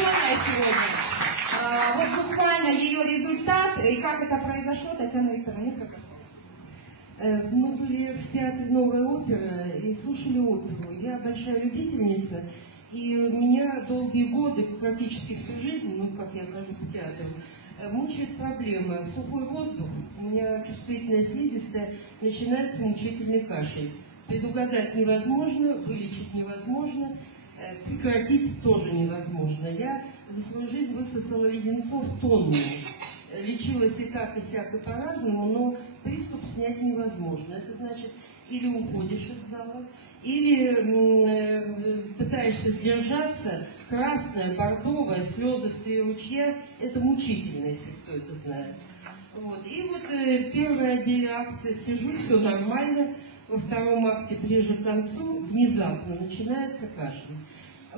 традиционная сегодня. Вот буквально ее результат и как это произошло, Татьяна Викторовна, несколько слов. Мы были в театре «Новая опера» и слушали оперу. Я большая любительница, и меня долгие годы, практически всю жизнь, ну, как я хожу по театру, мучает проблема. Сухой воздух, у меня чувствительная слизистая, начинается мучительный кашель. Предугадать невозможно, вылечить невозможно, прекратить тоже невозможно. Я за свою жизнь высосала леденцов тонну. Лечилась и так, и сяк, и по-разному, но приступ снять невозможно. Это значит, или уходишь из зала, или пытаешься сдержаться. Красная, бордовая, слезы в 3 ручья – это мучительно, если кто это знает. Вот. И вот первые 1 акт сижу, все нормально. Во 2-м акте, ближе к концу, внезапно начинается кашель.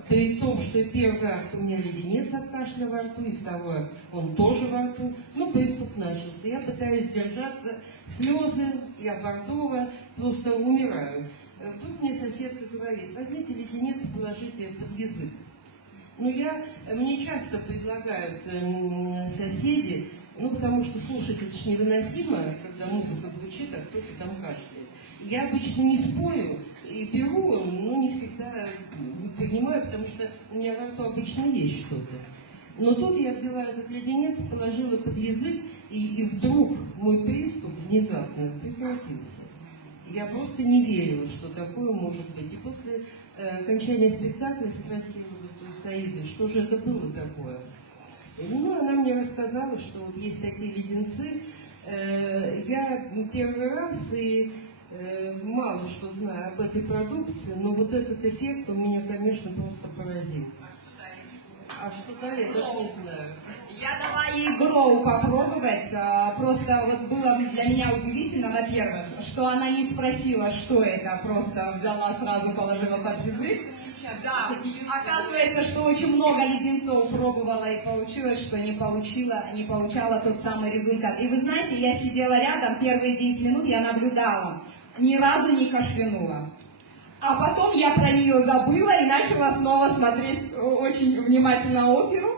При том, что и 1-й акт у меня леденец от кашля во рту, и 2-й акт он тоже во рту, ну, приступ начался. Я пытаюсь держаться, слезы, я бордовая, просто умираю. Тут мне соседка говорит: возьмите леденец и положите под язык. Ну, мне часто предлагают соседи, ну, потому что слушать это ж невыносимо, когда музыка звучит, а кто-то там кашляет. Я обычно не спорю и беру, но не всегда понимаю, потому что у меня во рту обычно есть что-то. Но тут я взяла этот леденец, положила под язык, и вдруг мой приступ внезапно прекратился. Я просто не верила, что такое может быть. И после окончания спектакля спросила у Саиды, что же это было такое. Ну, она мне рассказала, что вот есть такие леденцы. Я 1-й раз и мало что знаю об этой продукции, но вот этот эффект у меня, конечно, просто поразил. А что далее, я даже не знаю. Я дала ей Гроу попробовать. Просто вот было для меня удивительно, во-первых, что она не спросила, что это, просто взяла, сразу положила под язык. Да, оказывается, что очень много леденцов пробовала и получилось, что не получала тот самый результат. И вы знаете, я сидела рядом, первые 10 минут я наблюдала, ни разу не кашлянула. А потом я про нее забыла и начала снова смотреть очень внимательно оперу.